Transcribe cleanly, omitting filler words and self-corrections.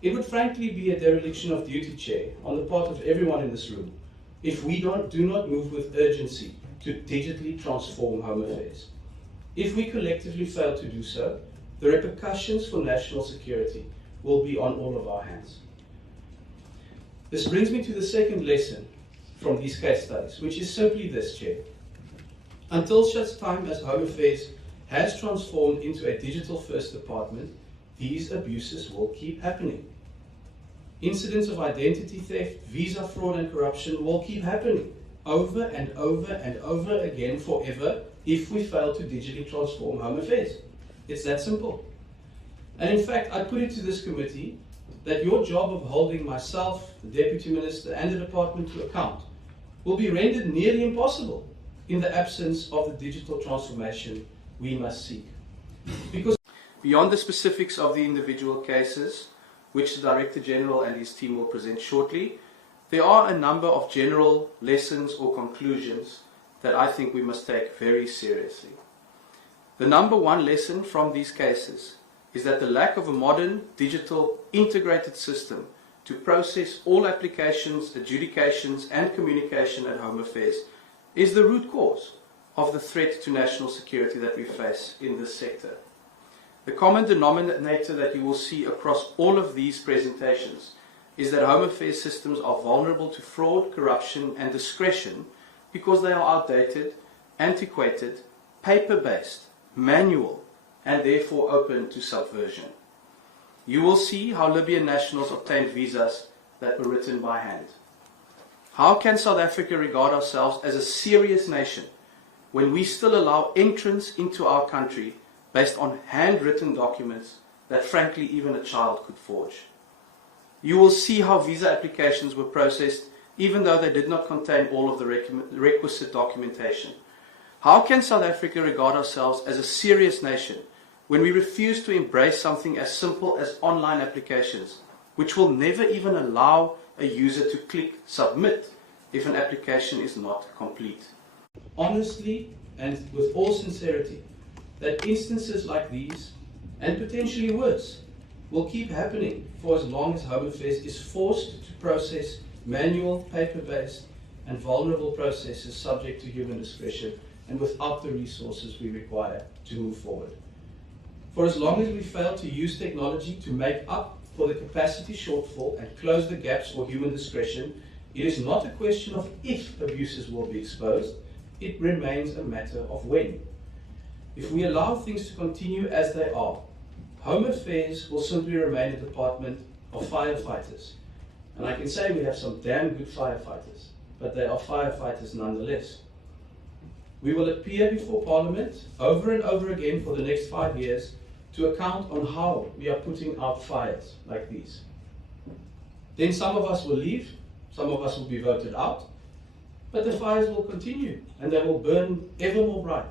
It would frankly be a dereliction of duty, Chair, on the part of everyone in this room, if we do not move with urgency to digitally transform Home Affairs. If we collectively fail to do so, the repercussions for national security will be on all of our hands. This brings me to the second lesson from these case studies, which is simply this, Chair. Until such time as Home Affairs has transformed into a digital-first department, these abuses will keep happening. Incidents of identity theft, visa fraud and corruption will keep happening over and over and over again forever if we fail to digitally transform Home Affairs. It's that simple. And in fact, I put it to this committee that your job of holding myself, the Deputy Minister and the Department to account will be rendered nearly impossible in the absence of the digital transformation we must seek. Because beyond the specifics of the individual cases, which the Director General and his team will present shortly, there are a number of general lessons or conclusions that I think we must take very seriously. The number one lesson from these cases is that the lack of a modern, digital, integrated system to process all applications, adjudications and communication at Home Affairs is the root cause of the threat to national security that we face in this sector. The common denominator that you will see across all of these presentations is that Home Affairs systems are vulnerable to fraud, corruption and discretion because they are outdated, antiquated, paper-based, manual and therefore open to subversion. You will see how Libyan nationals obtained visas that were written by hand. How can South Africa regard ourselves as a serious nation when we still allow entrance into our country based on handwritten documents that frankly even a child could forge? You will see how visa applications were processed even though they did not contain all of the requisite documentation. How can South Africa regard ourselves as a serious nation when we refuse to embrace something as simple as online applications, which will never even allow a user to click submit if an application is not complete? Honestly and with all sincerity, that instances like these, and potentially worse, will keep happening for as long as Home Affairs is forced to process manual, paper-based and vulnerable processes subject to human discretion and without the resources we require to move forward. For as long as we fail to use technology to make up for the capacity shortfall and close the gaps for human discretion, it is not a question of if abuses will be exposed, it remains a matter of when. If we allow things to continue as they are, Home Affairs will simply remain a department of firefighters. And I can say we have some damn good firefighters, but they are firefighters nonetheless. We will appear before Parliament over and over again for the next 5 years to account on how we are putting out fires like these. Then some of us will leave, some of us will be voted out, but the fires will continue and they will burn ever more bright.